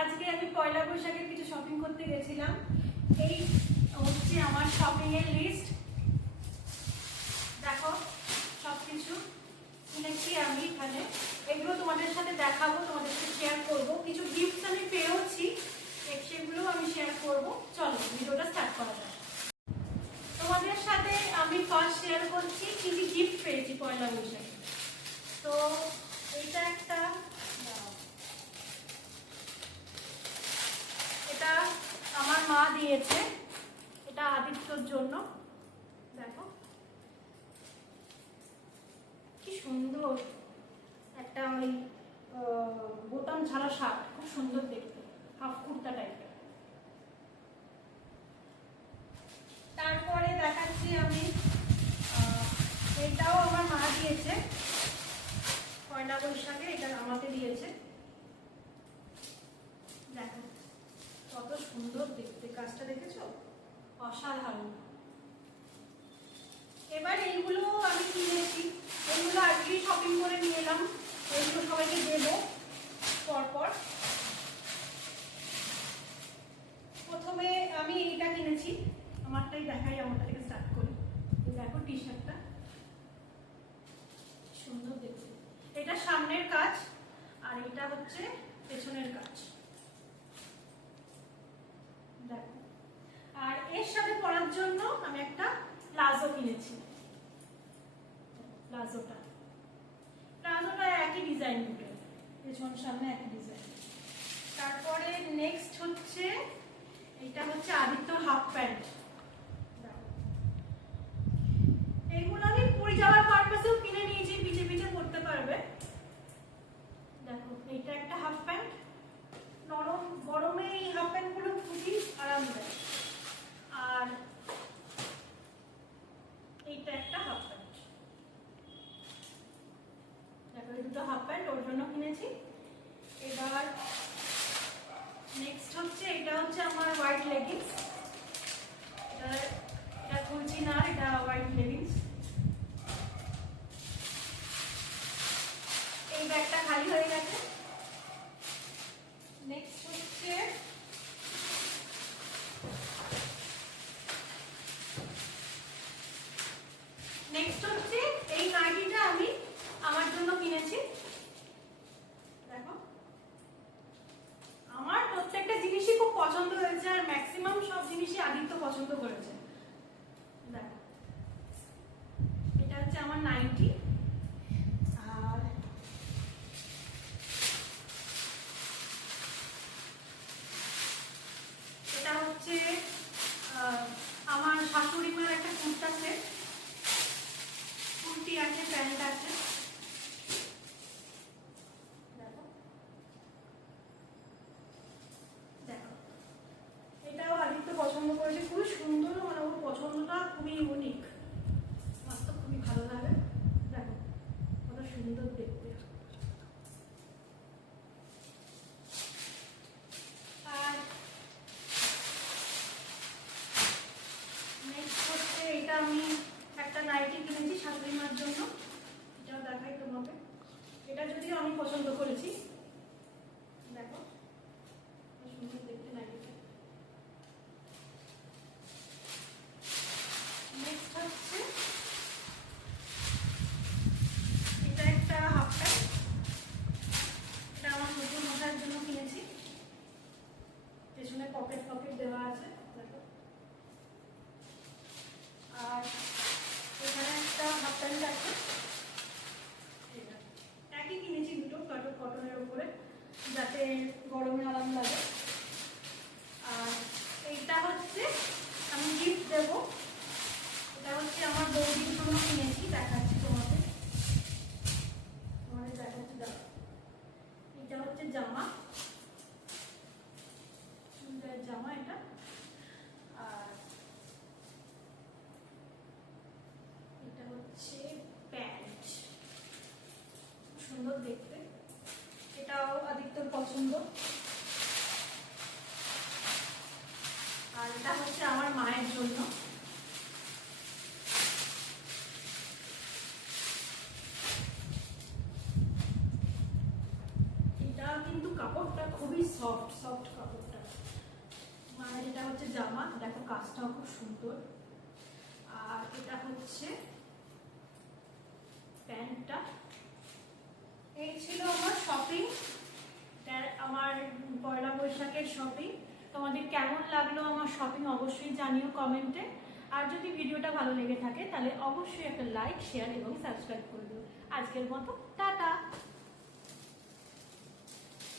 আজকে আমি পয়লা বৈশাখের কিছু শপিং করতে গেছিলাম। এই হচ্ছে আমার শপিং এর লিস্ট। দেখো সবকিছু কিনেছি আমি এখানে। এগুলো তোমাদের সাথে দেখাবো, তোমাদের সাথে শেয়ার করবো। কিছু গিফট আমি পেয়েওছি, সেগুলো আমি শেয়ার করবো। চলো ভিডিওটা স্টার্ট করা যাক। তোমাদের সাথে আমি ফার্স্ট শেয়ার করছি কি কি গিফট পেয়েছি পয়লা বৈশাখে। তো এটা একটা, এটা আমার মা দিয়েছে, এটা আদিত্যর জন্য। দেখো কি সুন্দর একটা ওই বোতাম ছাড়া শার্ট, খুব সুন্দর দেখতে, হাফ কুর্তা টাইপের। তারপরে দেখাচ্ছি আমি, এটাও আমার মা দিয়েছে পয়লা বৈশাখে, এটা আমাকে দিয়েছে। দেখো কত সুন্দর দেখতে, কাজটা দেখেছো, অসাধারণ। এবার এইগুলো আমি কিনেছি, এইগুলো আজকেই শপিং করে নিয়ে এলাম, এইগুলো সবাইকে দেবো পরপর। প্রথমে আমি এইটা কিনেছি, আমারটাই দেখাই, আমারটা থেকে স্টার্ট করি। দেখো টি শার্টটা সুন্দর দেখতে, এটা সামনের কাজ আর এটা হচ্ছে পেছনের কাজ। দেখো, আর এর সাথে পরার জন্য আমি একটা প্লাজো কিনেছি। প্লাজোটা একই ডিজাইন, দুটো পেছন সামনে একই ডিজাইন। তারপরে নেক্সট হচ্ছে, এটা হচ্ছে আদিত্যর হাফ প্যান্ট। এইগুলো আমি পরে যাওয়ার পারপাসেও কিনে নিয়েছি, পিছে পিছে পরতে পারবে। দেখো এইটা একটা হাফ প্যান্ট, নরম গরমে এই হাফ প্যান্ট গুলো খুবই আরামদায়ক। আর এইটা একটা হাফ প্যান্ট। দেখো এই দুটো হাফ প্যান্ট ওর জন্য কিনেছি। এবার নেক্সট হচ্ছে, এটা হচ্ছে আমার হোয়াইট লেগিংস। এটা খুলছি না, এটা হোয়াইট লেগিংস। এই ব্যাগটা খালি হয়ে গেছে। নেক্সট হচ্ছে, এই নাইটিটা আমি আমার জন্য কিনেছি। দেখো আমার প্রত্যেকটা জিনিসই খুব পছন্দ হয়েছে, আর ম্যাক্সিমাম সব জিনিসই আদিত্য পছন্দ করেছে। দেখো এটা হচ্ছে আমার নাইটি। আর এটা হচ্ছে আমার শাশুড়ি মার একটা কুর্তা সেট, কুর্তি আছে, প্যান্ট আছে। দেখো দেখো এটাও আদিত্য পছন্দ করেছে, খুবই সুন্দর, মানে ওর পছন্দটা খুবই ইউনিক, আমার তো খুবই ভালো লাগে। দেখো কত সুন্দর দেখতে। আর নেক্সট হচ্ছে, এটা আমি একটা নাইটি কিনেছি শাশুড়ি মার জন্য, এটাও দেখাই তোমাকে। এটা যদিও আমি পছন্দ করেছি। দেখো সুন্দর দেখতে নাইটিটা। নেক্সট হচ্ছে, এটা একটা হাফ প্যান্ট, এটা আমার নতুন মশার জন্য কিনেছি। পেছনে পকেট দেওয়া আছে। দেখো, আর এখানে একটা হাফ প্যান্ট আছে, একই কিনেছি দুটো, কটনের উপরে, যাতে গরমে আরাম লাগে। আর এইটা হচ্ছে আমি গিফট দেবো, এটা হচ্ছে আমার বৌদির জন্য কিনেছি, দেখাচ্ছি তোমাদের দেখাচ্ছি। দেখো এটা হচ্ছে জামা, জামা এটা। আর এটা হচ্ছে প্যান্ট, সুন্দর দেখতে, এটাও আদিত্যর পছন্দ। আর এটা হচ্ছে আমার মায়ের জন্য। এটা কিন্তু কাপড় কাপড়টা খুবই সফট সফট কাপড়টা। মানে এটা হচ্ছে জামা, দেখো কাজটাও খুব সুন্দর। আর এটা হচ্ছে প্যান্টটা। এই ছিল আমার শপিং, আমার পয়লা বৈশাখের শপিং। তোমাদের কেমন লাগলো আমার শপিং অবশ্যই জানিও কমেন্টে। আর যদি ভিডিওটা ভালো লেগে থাকে তাহলে অবশ্যই একটা লাইক, শেয়ার এবং সাবস্ক্রাইব করে দিও। আজকের মতো